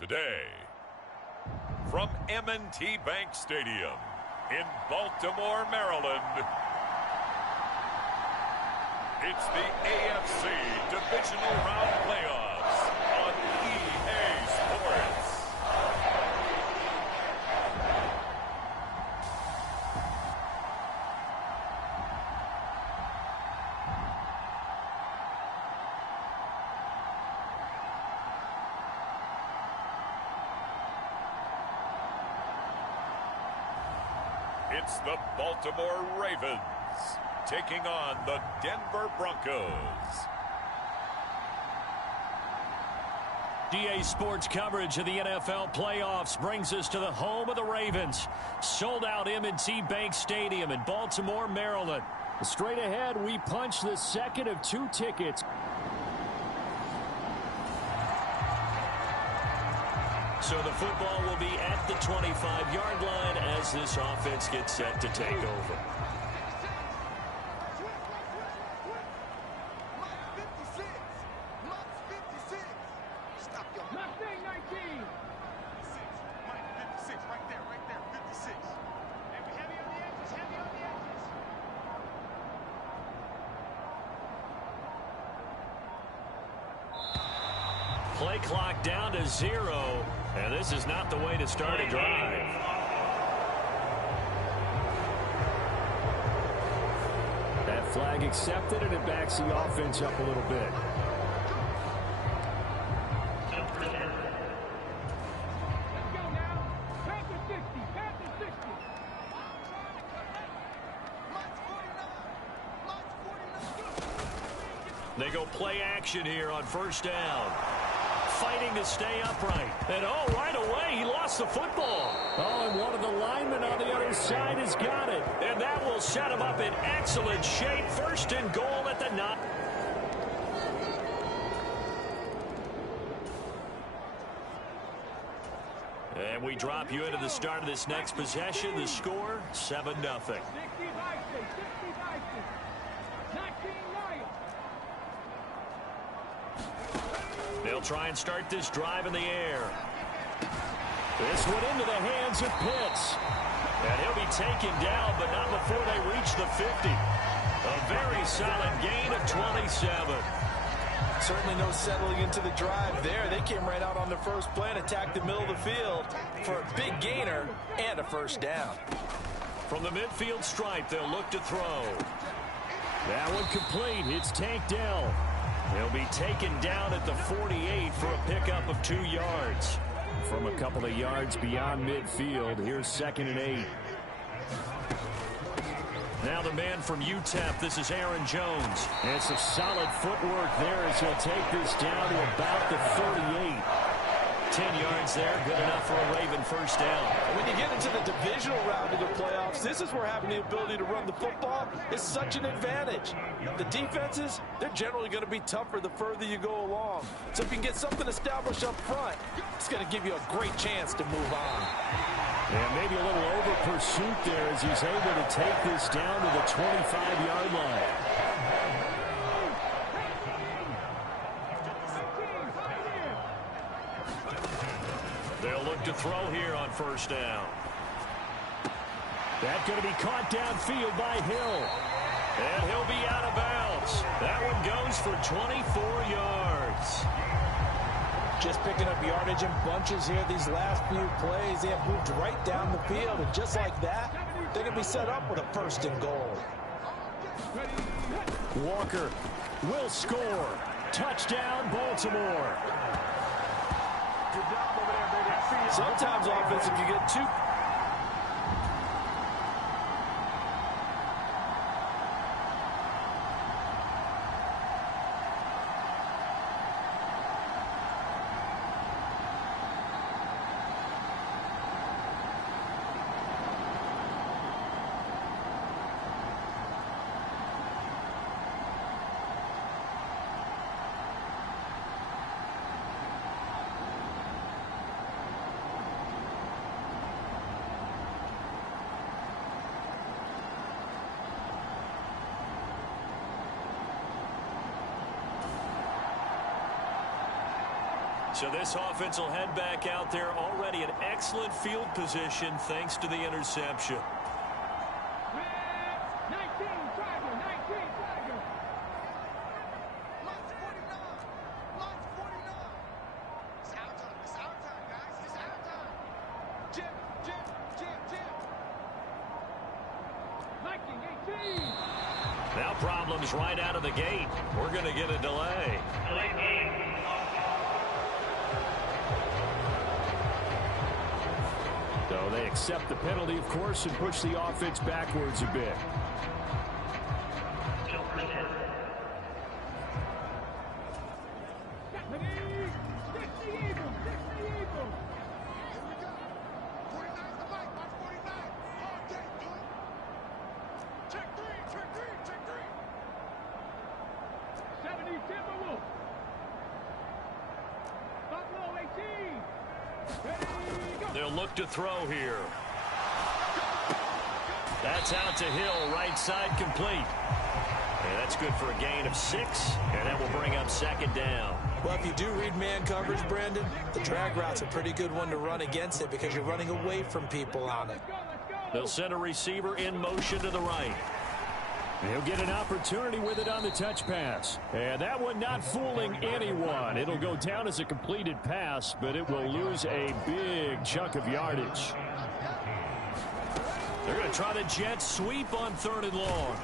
Today, from M&T Bank Stadium in Baltimore, Maryland, it's the AFC Divisional Round Playoffs on EA Sports. It's the Baltimore Ravens taking on the Denver Broncos. EA Sports coverage of the NFL playoffs brings us to the home of the Ravens. Sold out M&T Bank Stadium in Baltimore, Maryland. Straight ahead, we punch the second of two tickets. So the football will be at the 25-yard line as this offense gets set to take over. Play clock down to 0, and this is not the way to start a drive. That flag accepted, and it backs the offense up a little bit. They go play action here on first down. Fighting to stay upright. And right away, he lost the football. And one of the linemen on the other side has got it. And that will set him up in excellent shape. First and goal at the 9. And we drop you into the start of this next possession. The score, 7-0. They'll try and start this drive in the air. This one into the hands of Pitts. And he'll be taken down, but not before they reach the 50. A very solid gain of 27. Certainly no settling into the drive there. They came right out on the first play and attacked the middle of the field for a big gainer and a first down. From the midfield stripe, they'll look to throw. That one complete. It's Tank Dell. He'll be taken down at the 48 for a pickup of 2 yards. From a couple of yards beyond midfield, here's 2nd and 8. Now the man from UTEP, this is Aaron Jones. And some solid footwork there as he'll take this down to about the 38. 10 yards there, good enough for a Raven first down. When you get into the divisional round of the playoffs, this is where having the ability to run the football is such an advantage. The defenses, they're generally going to be tougher the further you go along. So if you can get something established up front, it's going to give you a great chance to move on. And maybe a little over pursuit there as he's able to take this down to the 25-yard line. They'll look to throw here on first down. That's going to be caught downfield by Hill. And he'll be out of bounds. That one goes for 24 yards. Just picking up yardage in bunches here these last few plays. They have moved right down the field. And just like that, they're going to be set up with a first and goal. Walker will score. Touchdown, Baltimore. Sometimes offense, if you get too... So this offense will head back out there, already in excellent field position thanks to the interception. Now problems right out of the gate. We're going to get a delay. So they accept the penalty, of course, and push the offense backwards a bit. They'll look to throw here. That's out to Hill, right side complete. And that's good for a gain of 6, and that will bring up second down. Well, if you do read man coverage, Brandon, the drag route's a pretty good one to run against it because you're running away from people on it. They'll send a receiver in motion to the right. He'll get an opportunity with it on the touch pass. And that one not fooling anyone. It'll go down as a completed pass, but it will lose a big chunk of yardage. They're going to try the jet sweep on 3rd and long.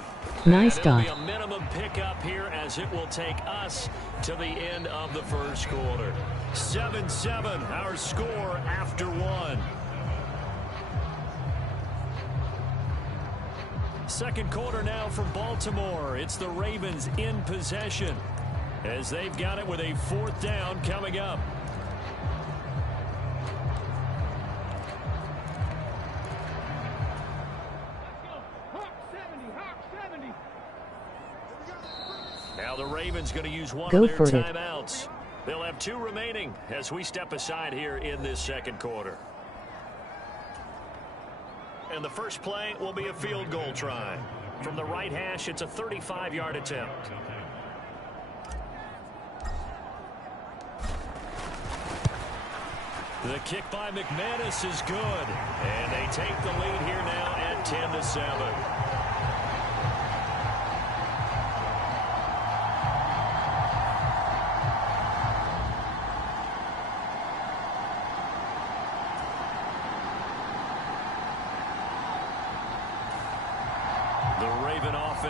Nice dot. It'll be a minimum pickup here as it will take us to the end of the first quarter. 7-7, our score after 1. Second quarter now from Baltimore. It's the Ravens in possession as they've got it with a 4th down coming up. Now the Ravens going to use one of their timeouts. They'll have 2 remaining as we step aside here in this second quarter. And the first play will be a field goal try. From the right hash, it's a 35-yard attempt. The kick by McManus is good. And they take the lead here now at 10-7.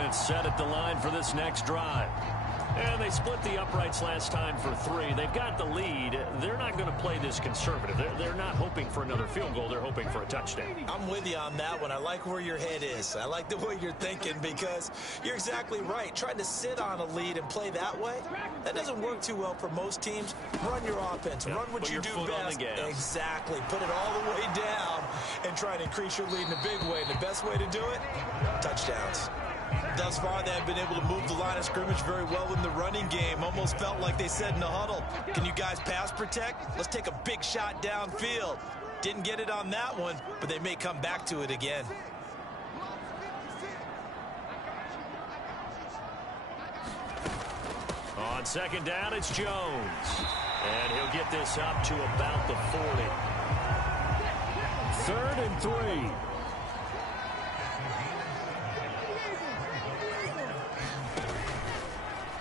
Set at the line for this next drive. And they split the uprights last time for 3. They've got the lead. They're not going to play this conservative. They're not hoping for another field goal. They're hoping for a touchdown. I'm with you on that one. I like where your head is. I like the way you're thinking because you're exactly right. Trying to sit on a lead and play that way, that doesn't work too well for most teams. Run your offense. Run what you do best. Exactly. Put it all the way down and try to increase your lead in a big way. And the best way to do it, touchdowns. Thus far, they have been able to move the line of scrimmage very well in the running game. Almost felt like they said in the huddle, can you guys pass protect? Let's take a big shot downfield. Didn't get it on that one, but they may come back to it again. On second down, it's Jones. And he'll get this up to about the 40. 3rd and 3.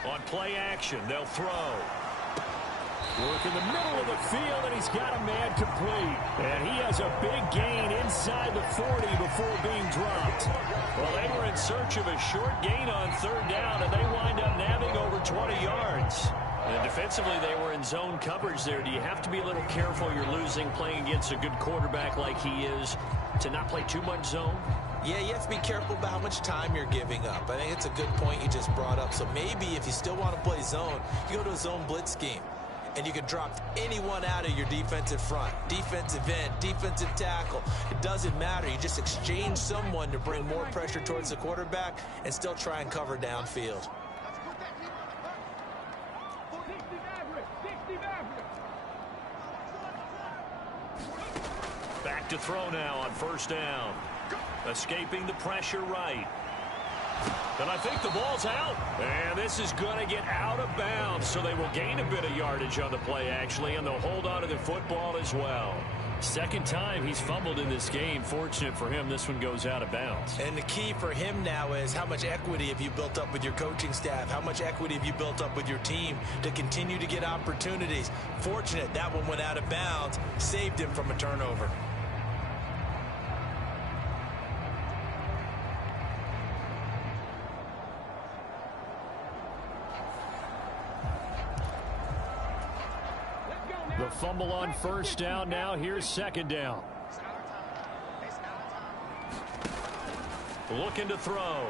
On play action, they'll throw. Work in the middle of the field, and he's got a man complete. And he has a big gain inside the 40 before being dropped. Well, they were in search of a short gain on 3rd down, and they wind up nabbing over 20 yards. And defensively, they were in zone coverage there. Do you have to be a little careful? You're losing playing against a good quarterback like he is to not play too much zone? Yeah, you have to be careful about how much time you're giving up. I think it's a good point you just brought up. So maybe if you still want to play zone, you go to a zone blitz scheme. And you can drop anyone out of your defensive front. Defensive end, defensive tackle. It doesn't matter. You just exchange someone to bring more pressure towards the quarterback and still try and cover downfield. Back to throw now on 1st down. Escaping the pressure right. And I think the ball's out. And this is going to get out of bounds, so they will gain a bit of yardage on the play, actually, and they'll hold on to the football as well. Second time he's fumbled in this game. Fortunate for him, this one goes out of bounds. And the key for him now is how much equity have you built up with your coaching staff? How much equity have you built up with your team to continue to get opportunities? Fortunate that one went out of bounds, saved him from a turnover. The fumble on first down. Now here's second down. Looking to throw.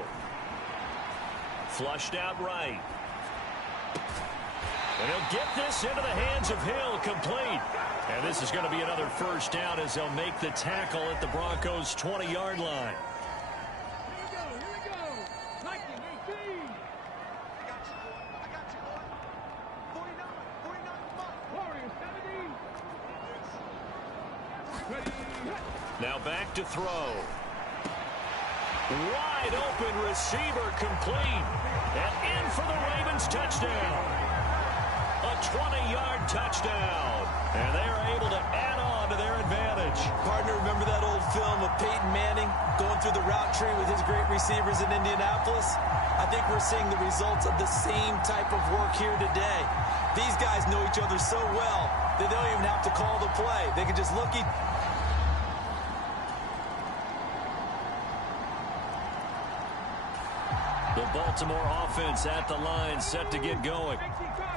Flushed out right. And he'll get this into the hands of Hill, complete. And this is going to be another first down as they'll make the tackle at the Broncos' 20-yard line. Now back to throw. Wide open receiver, complete. And in for the Ravens touchdown. A 20-yard touchdown. And they are able to add on to their advantage. Partner, remember that old film of Peyton Manning going through the route tree with his great receivers in Indianapolis? I think we're seeing the results of the same type of work here today. These guys know each other so well that they don't even have to call the play. They can just look each. The Baltimore offense at the line, set to get going.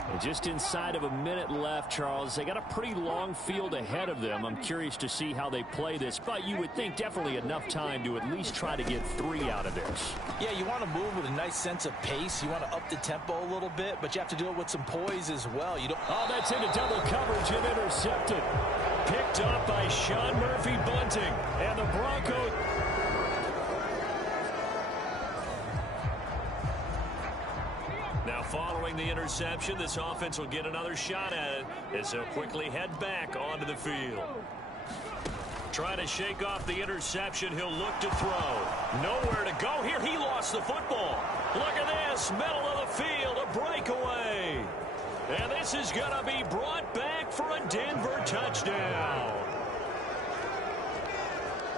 And just inside of a minute left, Charles. They got a pretty long field ahead of them. I'm curious to see how they play this, but you would think definitely enough time to at least try to get 3 out of this. Yeah, you want to move with a nice sense of pace. You want to up the tempo a little bit, but you have to do it with some poise as well. You don't. Oh, that's into double coverage and intercepted. Picked up by Sean Murphy-Bunting. And the Broncos. Now following the interception, this offense will get another shot at it as they'll quickly head back onto the field. Trying to shake off the interception. He'll look to throw. Nowhere to go here. He lost the football. Look at this. Middle of the field. A breakaway. And this is going to be brought back for a Denver touchdown.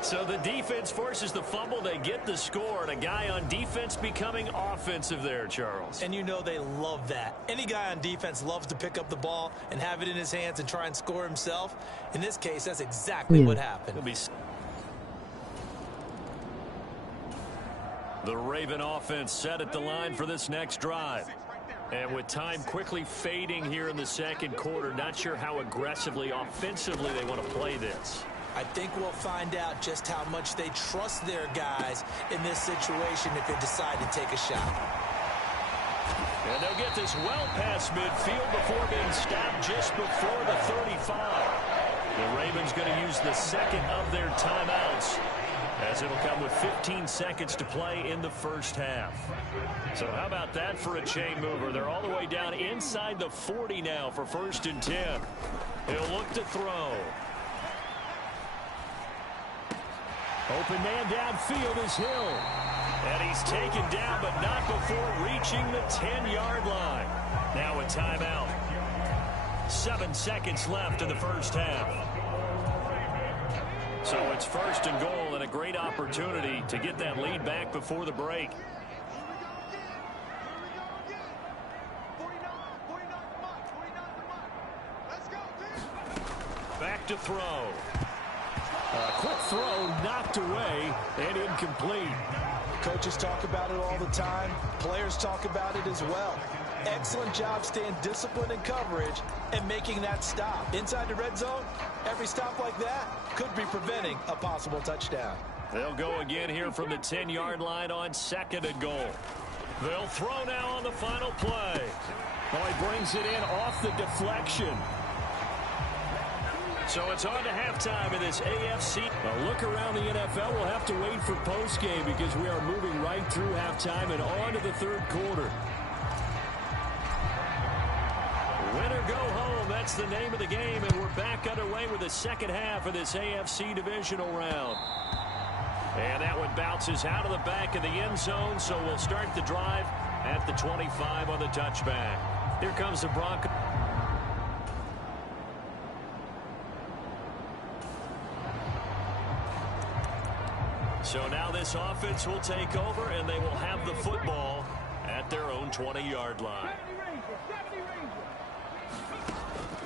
So the defense forces the fumble. They get the score. And a guy on defense becoming offensive there, Charles. And you know they love that. Any guy on defense loves to pick up the ball and have it in his hands and try and score himself. In this case, that's exactly what happened. The Raven offense set at the line for this next drive. And with time quickly fading here in the second quarter, not sure how aggressively, offensively they want to play this. I think we'll find out just how much they trust their guys in this situation if they decide to take a shot. And they'll get this well past midfield before being stopped just before the 35. The Ravens going to use the second of their timeouts, as it'll come with 15 seconds to play in the first half. So how about that for a chain mover? They're all the way down inside the 40 now for 1st and 10. He'll look to throw. Open man downfield is Hill. And he's taken down, but not before reaching the 10-yard line. Now a timeout. 7 seconds left in the first half. So it's 1st and goal and a great opportunity to get that lead back before the break. Back to throw. Quick throw knocked away and incomplete. Coaches talk about it all the time. Players talk about it as well. Excellent job staying disciplined in coverage and making that stop. Inside the red zone, every stop like that could be preventing a possible touchdown. They'll go again here from the 10-yard line on 2nd and goal. They'll throw now on the final play. Oh, he brings it in off the deflection. So it's on to halftime in this AFC. A look around the NFL. We'll have to wait for postgame because we are moving right through halftime and on to the 3rd quarter. Win or go home, that's the name of the game, and we're back underway with the second half of this AFC divisional round. And that one bounces out of the back of the end zone, so we'll start the drive at the 25 on the touchback. Here comes the Broncos. So now this offense will take over, and they will have the football at their own 20-yard line.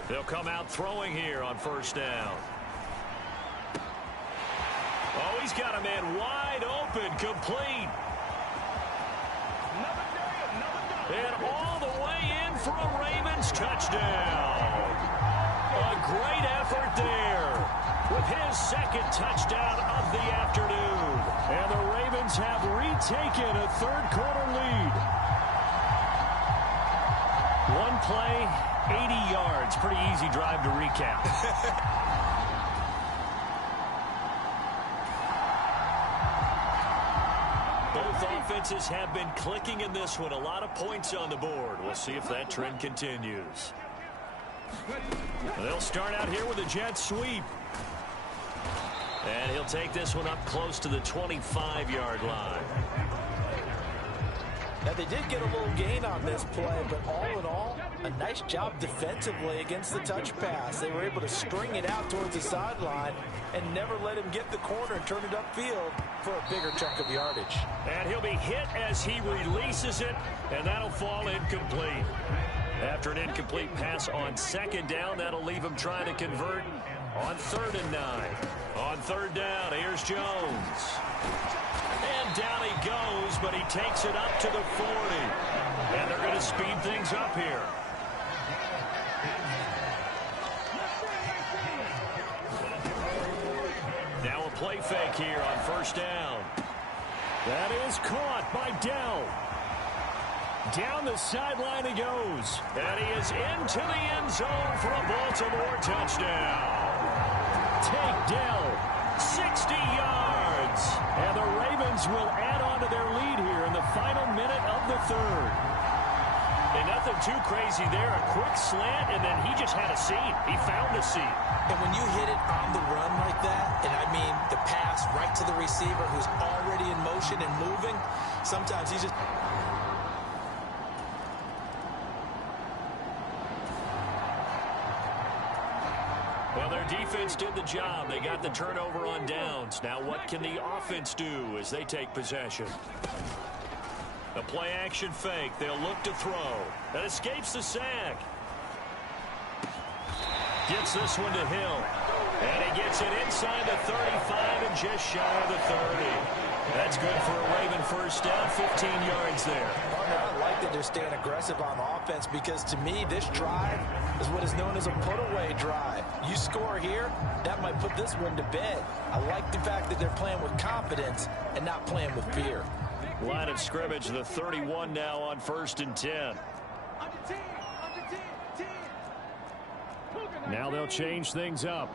They'll come out throwing here on first down. Oh, he's got a man wide open, complete. And all the way in for a Ravens touchdown. A great effort there with his second touchdown of the afternoon. And the Ravens have retaken a third-quarter lead. One play, 80 yards. Pretty easy drive to recap. Both offenses have been clicking in this one. A lot of points on the board. We'll see if that trend continues. They'll start out here with a jet sweep. And he'll take this one up close to the 25-yard line. Now, they did get a little gain on this play, but all in all, a nice job defensively against the touch pass. They were able to string it out towards the sideline and never let him get the corner and turn it upfield for a bigger chunk of yardage. And he'll be hit as he releases it, and that'll fall incomplete. After an incomplete pass on second down, that'll leave him trying to convert on 3rd and 9. On 3rd down, here's Jones. And down he goes, but he takes it up to the 40. And they're going to speed things up here. Now a play fake here on first down. That is caught by Dell. Down the sideline he goes. And he is into the end zone for a Baltimore touchdown. Take Dell, 60 yards. And the Ravens will add on to their lead here in the final minute of the third. And nothing too crazy there. A quick slant, and then he just had a seam. He found a seam. And when you hit it on the run like that, and I mean the pass right to the receiver who's already in motion and moving, sometimes he just... Well, their defense did the job. They got the turnover on downs. Now what can the offense do as they take possession? A play-action fake. They'll look to throw. That escapes the sack. Gets this one to Hill. And he gets it inside the 35 and just shy of the 30. That's good for a Raven first down, 15 yards there. I like that they're staying aggressive on offense because, to me, this drive is what is known as a put-away drive. You score here, that might put this one to bed. I like the fact that they're playing with confidence and not playing with fear. Line of scrimmage, the 31 now on 1st and 10. Now they'll change things up.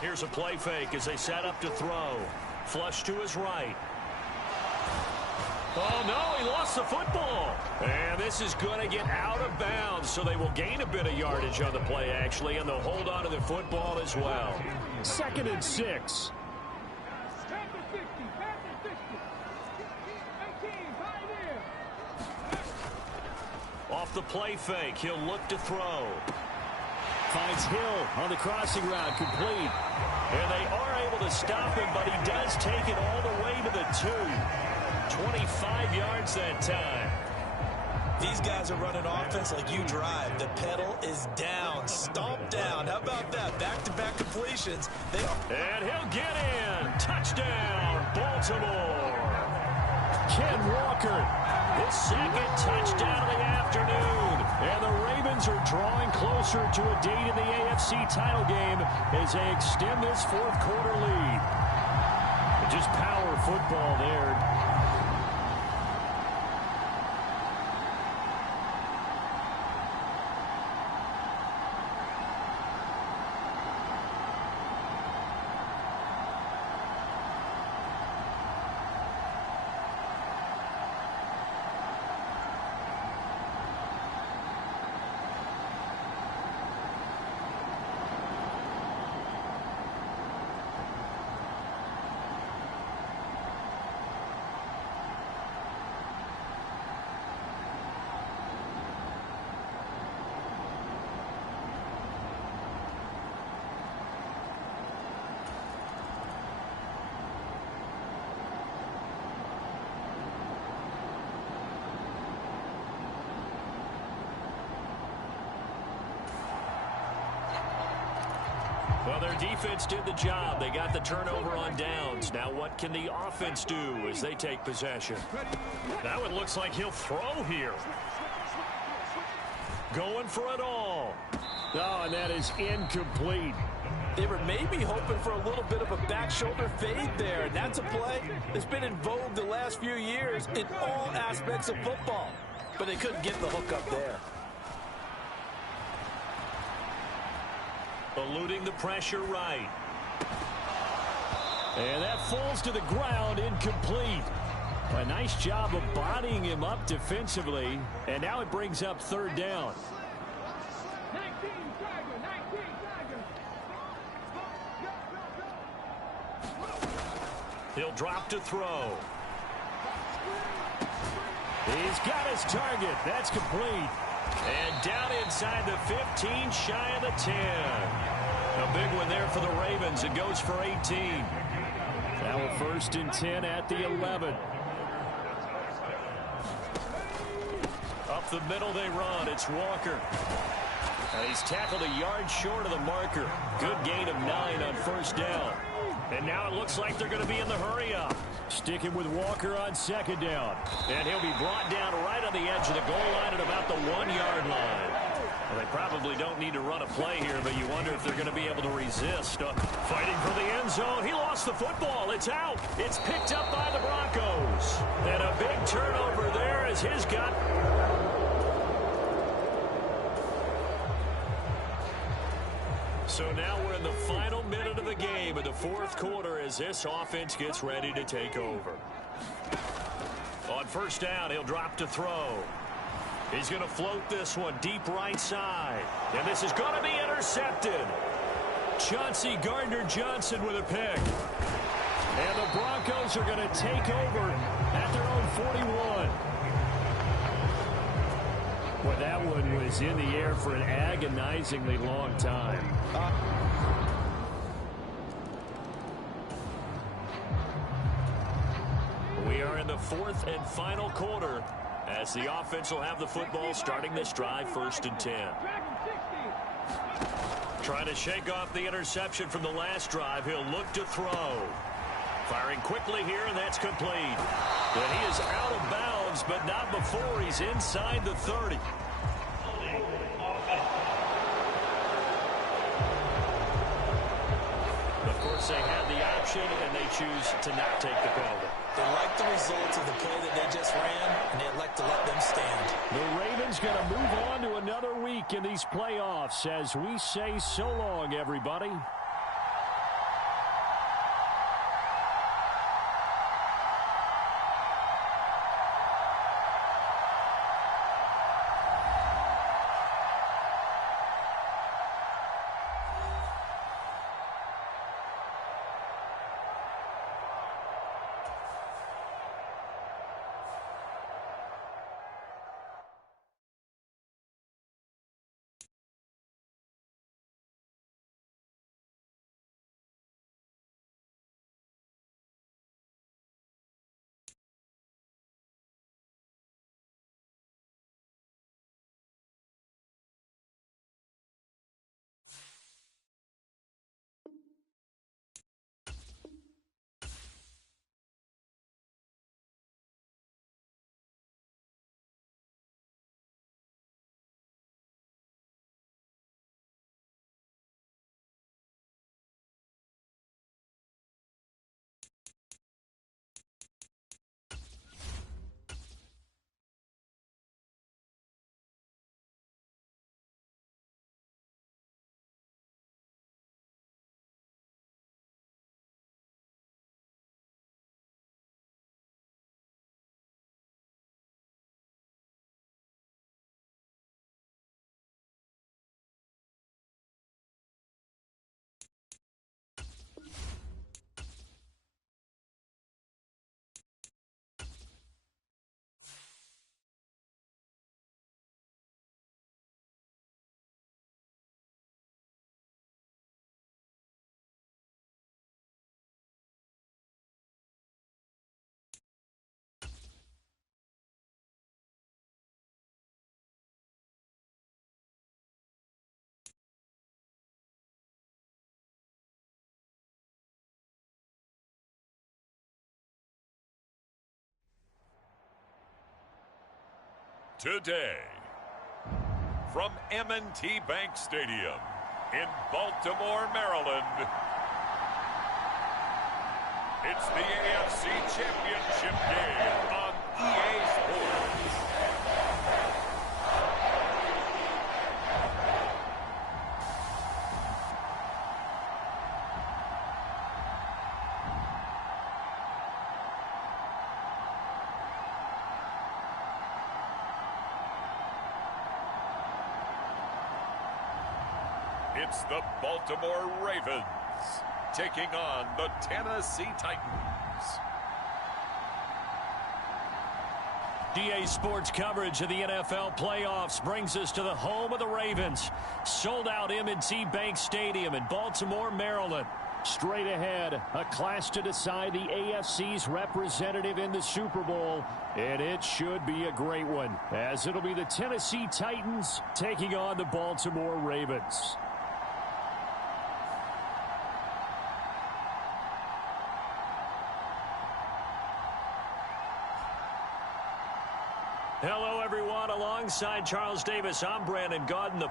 Here's a play fake as they set up to throw. Flush to his right. Oh, no, he lost the football. And this is going to get out of bounds, so they will gain a bit of yardage on the play, actually, and they'll hold on to the football as well. 2nd and 6. Off the play fake, he'll look to throw. Finds Hill on the crossing route, complete. And they are able to stop him, but he does take it all the way to the 2. 25 yards that time. These guys are running offense like you drive. The pedal is down, stomp down. How about that? Back-to-back completions. And he'll get in. Touchdown, Baltimore. Ken Walker, his 2nd touchdown of the afternoon. And the Ravens are drawing closer to a date in the AFC title game as they extend this 4th quarter lead. Just power football there. their defense did the job. They got the turnover on downs. Now what can the offense do as they take possession? Now it looks like he'll throw here. Going for it all. Oh, and that is incomplete. They were maybe hoping for a little bit of a back shoulder fade there. And that's a play that's been in vogue the last few years in all aspects of football. But they couldn't get the hook up there. Eluding the pressure right. And that falls to the ground, incomplete. A nice job of bodying him up defensively. And now it brings up third down. He'll drop to throw. He's got his target. That's complete. And down inside the 15, shy of the 10. A big one there for the Ravens. It goes for 18. Now a 1st and 10 at the 11. Up the middle they run. It's Walker. And he's tackled a yard short of the marker. Good gain of 9 on 1st down. And now it looks like they're going to be in the hurry-up. Sticking with Walker on 2nd down. And he'll be brought down right on the edge of the goal line at about the 1-yard line. Well, they probably don't need to run a play here, but you wonder if they're going to be able to resist. Fighting for the end zone. He lost the football. It's out. It's picked up by the Broncos. And a big turnover there as his got... So now we're in the final minute of the game in the 4th quarter as this offense gets ready to take over. On 1st down, he'll drop to throw. He's going to float this one deep right side. And this is going to be intercepted. Chauncey Gardner-Johnson with a pick. And the Broncos are going to take over at their own 41. Well, that one was in the air for an agonizingly long time. We are in the 4th and final quarter as the offense will have the football starting this drive 1st and 10. Trying to shake off the interception from the last drive. He'll look to throw. Firing quickly here, and that's complete. And he is out of bounds, but not before he's inside the 30. Of course, they had the option, and they choose to not take the penalty. They like the results of the play that they just ran, and they elect to let them stand. The Ravens going to move on to another week in these playoffs as we say so long, everybody. Today, from M&T Bank Stadium in Baltimore, Maryland, it's the AFC Championship game on EA Sports. It's the Baltimore Ravens taking on the Tennessee Titans. EA Sports coverage of the NFL playoffs brings us to the home of the Ravens. Sold out M&T Bank Stadium in Baltimore, Maryland. Straight ahead, a clash to decide the AFC's representative in the Super Bowl. And it should be a great one, as it'll be the Tennessee Titans taking on the Baltimore Ravens. Hello, everyone. Alongside Charles Davis, I'm Brandon Gaudin.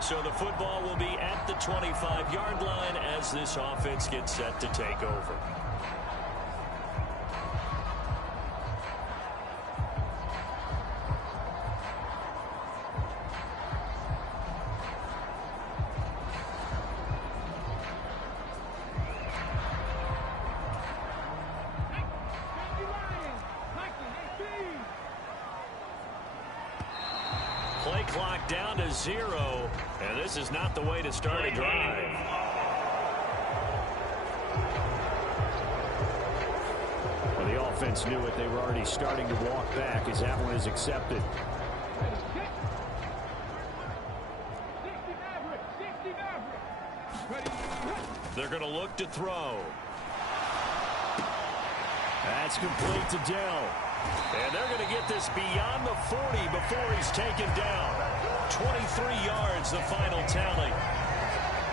So the football will be at the 25-yard line as this offense gets set to take over. Play clock down to 0, and this is not the way to start a drive. Well, the offense knew it. They were already starting to walk back as that one is accepted. They're going to look to throw. That's complete to Dell. And they're going to get this beyond the 40 before he's taken down. 23 yards, the final tally.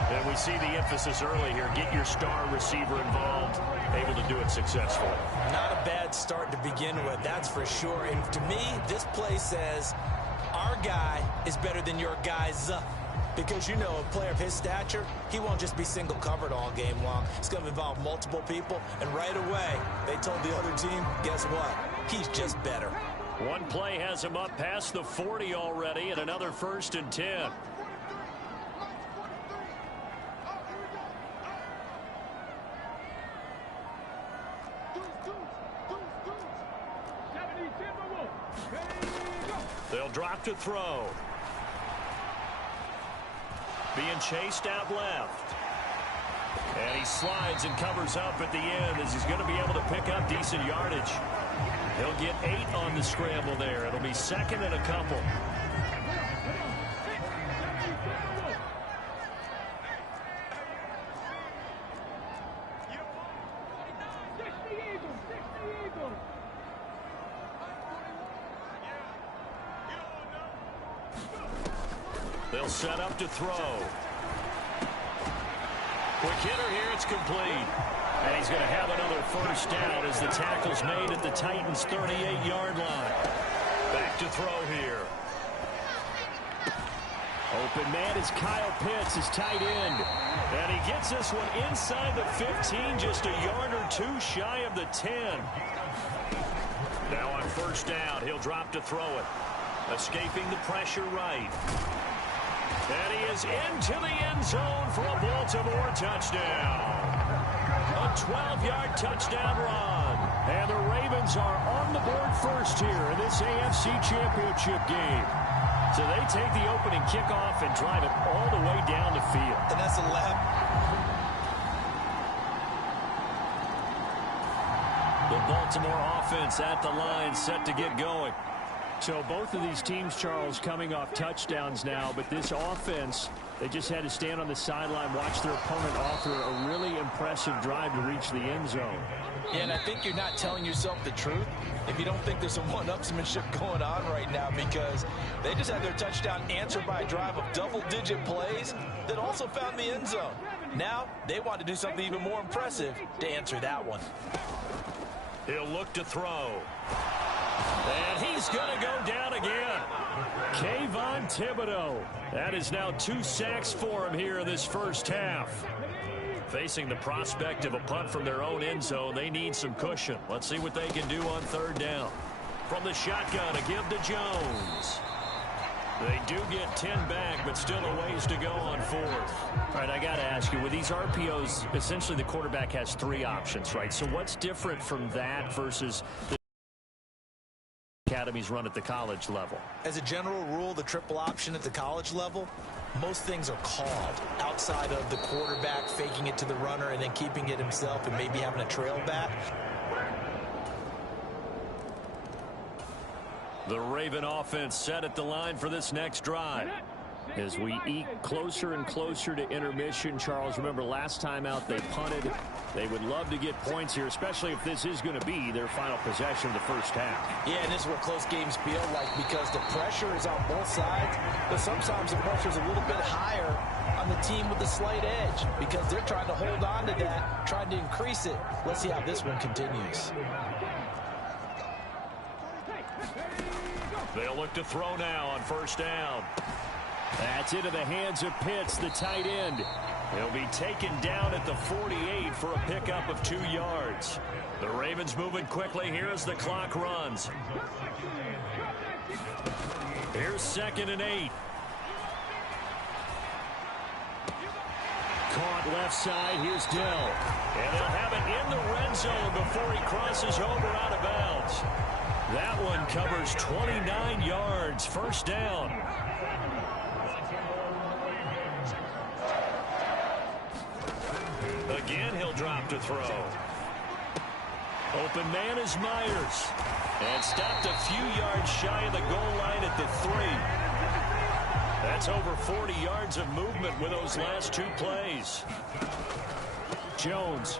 And we see the emphasis early here. Get your star receiver involved. Able to do it successfully. Not a bad start to begin with, that's for sure. And to me, this play says our guy is better than your guy's. Because, you know, a player of his stature, he won't just be single covered all game long. It's going to involve multiple people. And right away, they told the other team, guess what? He's just better. One play has him up past the 40 already, and another 1st and 10. They'll drop to throw. Being chased out left. And he slides and covers up at the end as he's going to be able to pick up decent yardage. He'll get 8 on the scramble there. It'll be 2nd and a couple. They'll set up to throw. Quick hitter here, it's complete. And he's going to have another 1st down as the tackle's made at the Titans' 38-yard line. Back to throw here. Open man is Kyle Pitts, his tight end. And he gets this one inside the 15, just a yard or 2 shy of the 10. Now on 1st down, he'll drop to throw it. Escaping the pressure right. And he is into the end zone for a Baltimore touchdown. A 12-yard touchdown run. And the Ravens are on the board first here in this AFC Championship game. So they take the opening kickoff and drive it all the way down the field. And that's a lap. The Baltimore offense at the line, set to get going. So both of these teams, Charles, coming off touchdowns now, but this offense, they just had to stand on the sideline, watch their opponent author a really impressive drive to reach the end zone. Yeah, and I think you're not telling yourself the truth if you don't think there's some one-upsmanship going on right now, because they just had their touchdown answered by a drive of double-digit plays that also found the end zone. Now they want to do something even more impressive to answer that one. He'll look to throw. And he's going to go down again. Kayvon Thibodeau. That is now 2 sacks for him here in this first half. Facing the prospect of a punt from their own end zone, they need some cushion. Let's see what they can do on third down. From the shotgun, a give to Jones. They do get 10 back, but still a ways to go on fourth. All right, I got to ask you, with these RPOs, essentially the quarterback has 3 options, right? So what's different from that versus the academies run at the college level? As a general rule, the triple option at the college level, most things are called outside of the quarterback faking it to the runner and then keeping it himself and maybe having a trail back. The Raven offense set at the line for this next drive. As we eke closer and closer to intermission, Charles, remember last time out they punted. They would love to get points here, especially if this is going to be their final possession of the first half. Yeah, and this is what close games feel like, because the pressure is on both sides, but sometimes the pressure is a little bit higher on the team with the slight edge because they're trying to hold on to that, trying to increase it. Let's see how this one continues. They'll look to throw now on first down. That's into the hands of Pitts, the tight end. He'll be taken down at the 48 for a pickup of 2 yards. The Ravens moving quickly here as the clock runs. Here's 2nd and 8. Caught left side. Here's Dell. And they'll have it in the red zone before he crosses over out of bounds. That one covers 29 yards. First down. Again, he'll drop to throw. Open man is Myers. And stopped a few yards shy of the goal line at the 3. That's over 40 yards of movement with those last 2 plays. Jones.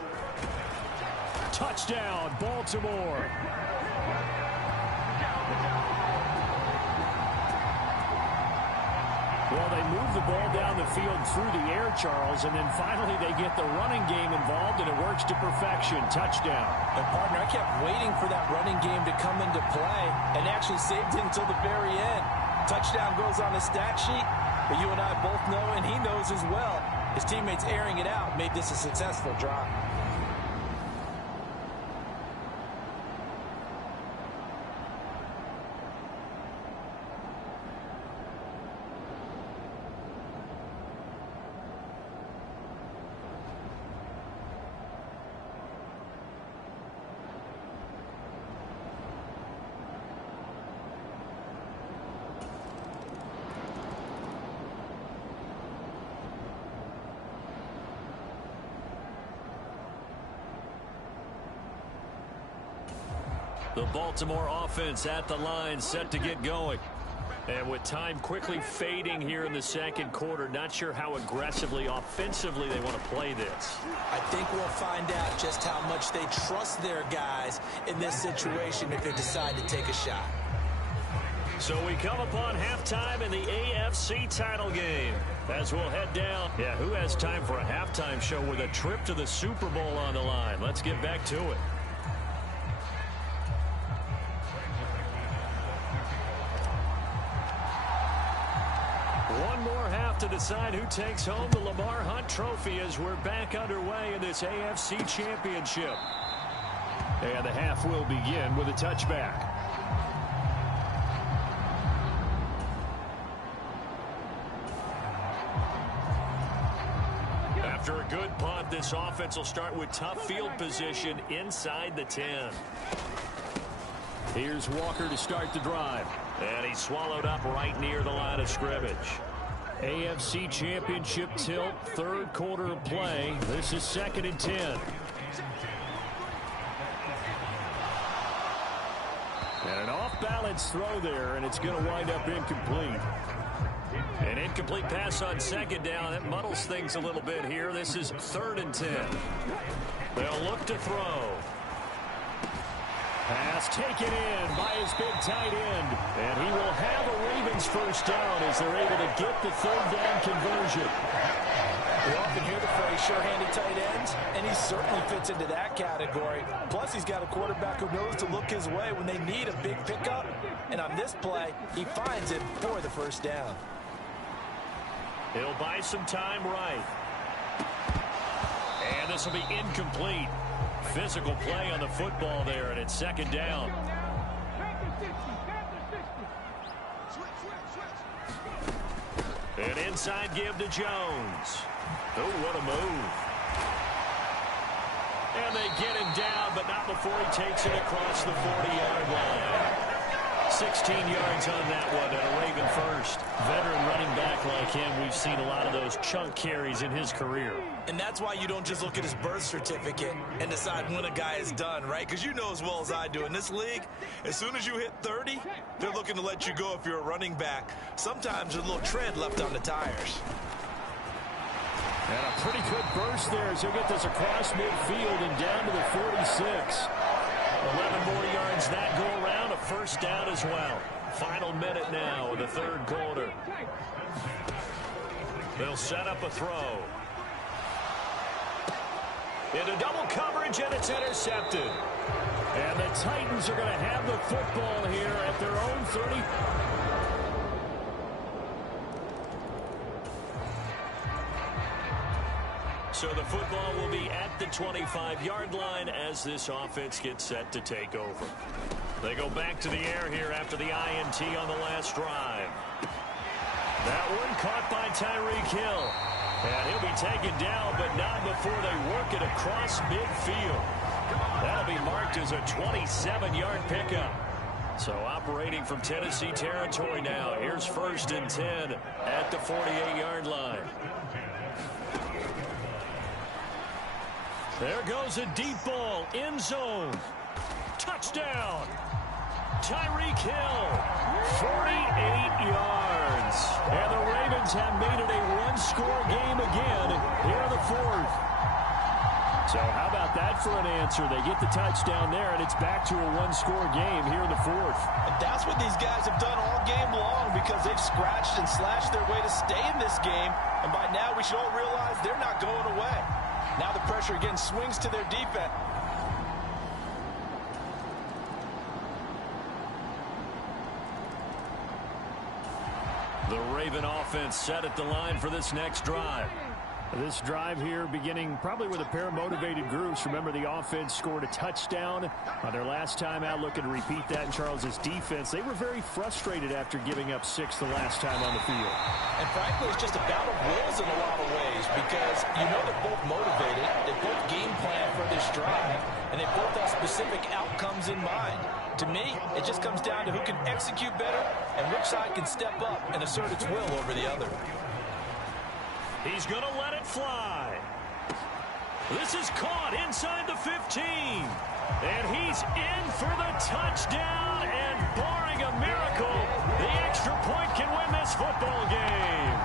Touchdown, Baltimore. Well, they move the ball down the field through the air, Charles, and then finally they get the running game involved, and it works to perfection. Touchdown. And partner, I kept waiting for that running game to come into play and actually saved it until the very end. Touchdown goes on the stat sheet, but you and I both know, and he knows as well, his teammates airing it out made this a successful drive. The Baltimore offense at the line, set to get going. And with time quickly fading here in the second quarter, not sure how aggressively, offensively they want to play this. I think we'll find out just how much they trust their guys in this situation if they decide to take a shot. So we come upon halftime in the AFC title game. As we'll head down. Yeah, who has time for a halftime show with a trip to the Super Bowl on the line? Let's get back to it. One more half to decide who takes home the Lamar Hunt Trophy as we're back underway in this AFC Championship. And the half will begin with a touchback. After a good punt, this offense will start with tough field position inside the 10. Here's Walker to start the drive. And he's swallowed up right near the line of scrimmage. AFC Championship tilt, third quarter of play. This is 2nd and 10. off-balance throw there, and it's going to wind up incomplete. An incomplete pass on second down. That muddles things a little bit here. This is 3rd and 10. They'll look to throw. Pass taken in by his big tight end. And he will have a Ravens first down as they're able to get the 3rd down conversion. We often hear the phrase sure-handed tight ends, and he certainly fits into that category. Plus, he's got a quarterback who knows to look his way when they need a big pickup. And on this play, he finds it for the first down. He'll buy some time right. And this will be incomplete. Physical play on the football there, and it's 2nd down. An inside give to Jones. Oh, what a move. And they get him down, but not before he takes it across the 40-yard line. 16 yards on that one, and a Raven first. Veteran running back like him, we've seen a lot of those chunk carries in his career. And that's why you don't just look at his birth certificate and decide when a guy is done, right? Because you know as well as I do, in this league, as soon as you hit 30, they're looking to let you go if you're a running back. Sometimes there's a little tread left on the tires. And a pretty good burst there as he'll get this across midfield and down to the 46. 11 more yards that go around, a first down as well. Final minute now in the 3rd quarter. They'll set up a throw. Into double coverage, and it's intercepted. And the Titans are going to have the football here at their own 30. So the football will be at the 25-yard line as this offense gets set to take over. They go back to the air here after the INT on the last drive. That one caught by Tyreek Hill. And he'll be taken down, but not before they work it across midfield. That'll be marked as a 27-yard pickup. So operating from Tennessee territory now. Here's 1st and 10 at the 48-yard line. There goes a deep ball, end zone. Touchdown. Tyreek Hill, 48 yards. And the Ravens have made it a one-score game again here in the 4th. So how about that for an answer? They get the touchdown there, and it's back to a one-score game here in the 4th. And that's what these guys have done all game long because they've scratched and slashed their way to stay in this game. And by now we should all realize they're not going away. Now the pressure again swings to their defense. The Raven offense set at the line for this next drive. This drive here beginning probably with a pair of motivated groups. Remember, the offense scored a touchdown on their last time out. Looking to repeat that in Charles's defense. They were very frustrated after giving up 6 the last time on the field. And frankly, it's just a battle of wills in a lot of ways because you know they're both motivated. They both game plan for this drive, and they both have specific outcomes in mind. To me, it just comes down to who can execute better and which side can step up and assert its will over the other. He's going to let it fly. This is caught inside the 15. And he's in for the touchdown. And barring a miracle, the extra point can win this football game.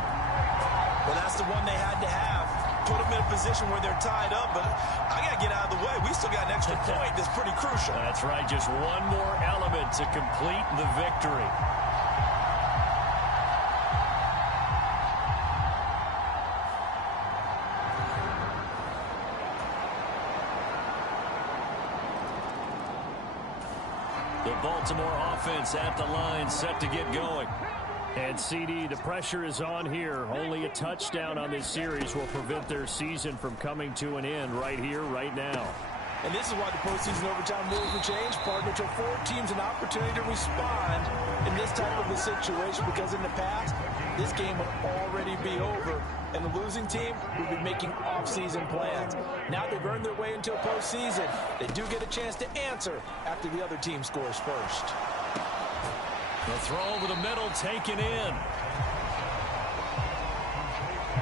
Well, that's the one they had to have. Put them in a position where they're tied up. But I got to get out of the way. We still got an extra point that's pretty crucial. That's right. Just one more element to complete the victory. The Baltimore offense at the line, set to get going. And CD, the pressure is on here. Only a touchdown on this series will prevent their season from coming to an end right here, right now. And this is why the postseason overtime rules were changed, partner, to afford teams an opportunity to respond in this type of a situation, because in the past, this game would already be over, and the losing team would be making off-season plans. Now they've earned their way into a postseason. They do get a chance to answer after the other team scores first. The throw over the middle taken in.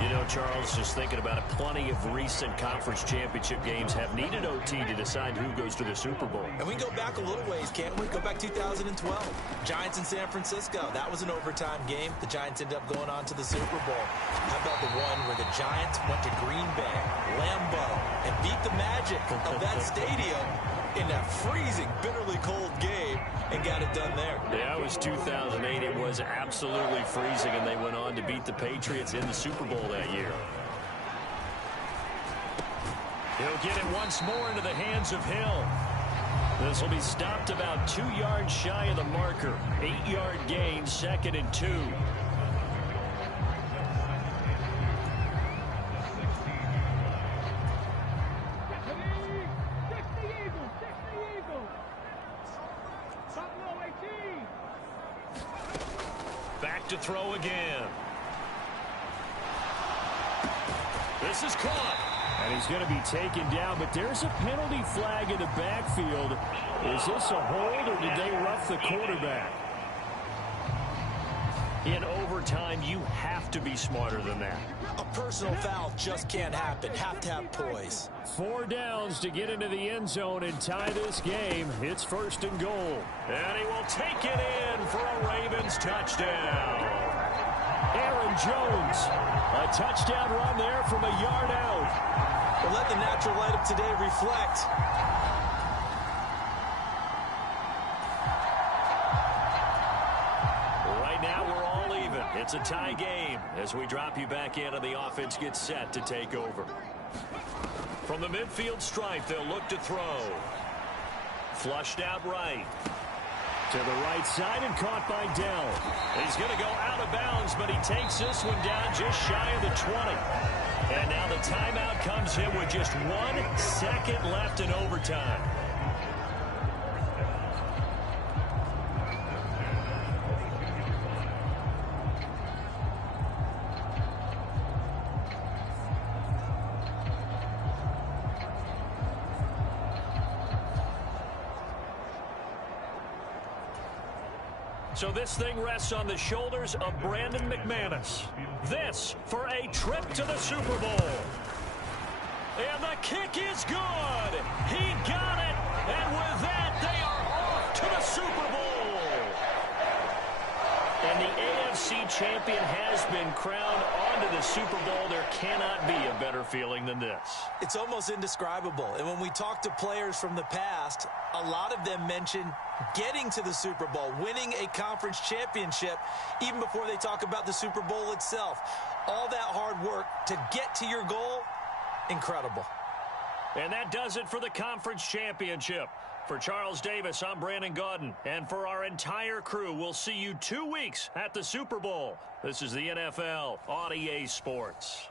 You know, Charles, just thinking about it, plenty of recent conference championship games have needed OT to decide who goes to the Super Bowl. And we can go back a little ways, can't we? Go back 2012. Giants in San Francisco. That was an overtime game. The Giants ended up going on to the Super Bowl. How about the one where the Giants went to Green Bay, Lambeau, and beat the magic of that stadium in that freezing, bitterly cold game and got it done there. Yeah, it was 2008. It was absolutely freezing, and they went on to beat the Patriots in the Super Bowl that year. He'll get it once more into the hands of Hill. This will be stopped about 2 yards shy of the marker. 8-yard gain, 2nd and 2. Back to throw again. This is caught. And he's going to be taken down, but there's a penalty flag in the backfield. Is this a hold, or did they rough the quarterback? In overtime, you have to be smarter than that. A personal foul just can't happen. Have to have poise. 4 downs to get into the end zone and tie this game. It's 1st and goal. And he will take it in for a Ravens touchdown. Aaron Jones, a touchdown run there from a yard out. Well, let the natural light of today reflect. Right now, we're all even. It's a tie game as we drop you back in and the offense gets set to take over. From the midfield stripe, they'll look to throw. Flushed out right. To the right side and caught by Dell. He's going to go out of bounds, but he takes this one down just shy of the 20. And now the timeout comes in with just 1 second left in overtime. So this thing rests on the shoulders of Brandon McManus. This for a trip to the Super Bowl. And the kick is good. He got it. And with that, they are off to the Super Bowl. And the AFC champion has been crowned onto the Super Bowl. There cannot be a better feeling than this. It's almost indescribable. And when we talk to players from the past, a lot of them mention getting to the Super Bowl, winning a conference championship, even before they talk about the Super Bowl itself. All that hard work to get to your goal, incredible. And that does it for the conference championship. For Charles Davis, I'm Brandon Gaudin. And for our entire crew, we'll see you 2 weeks at the Super Bowl. This is the NFL on EA Sports.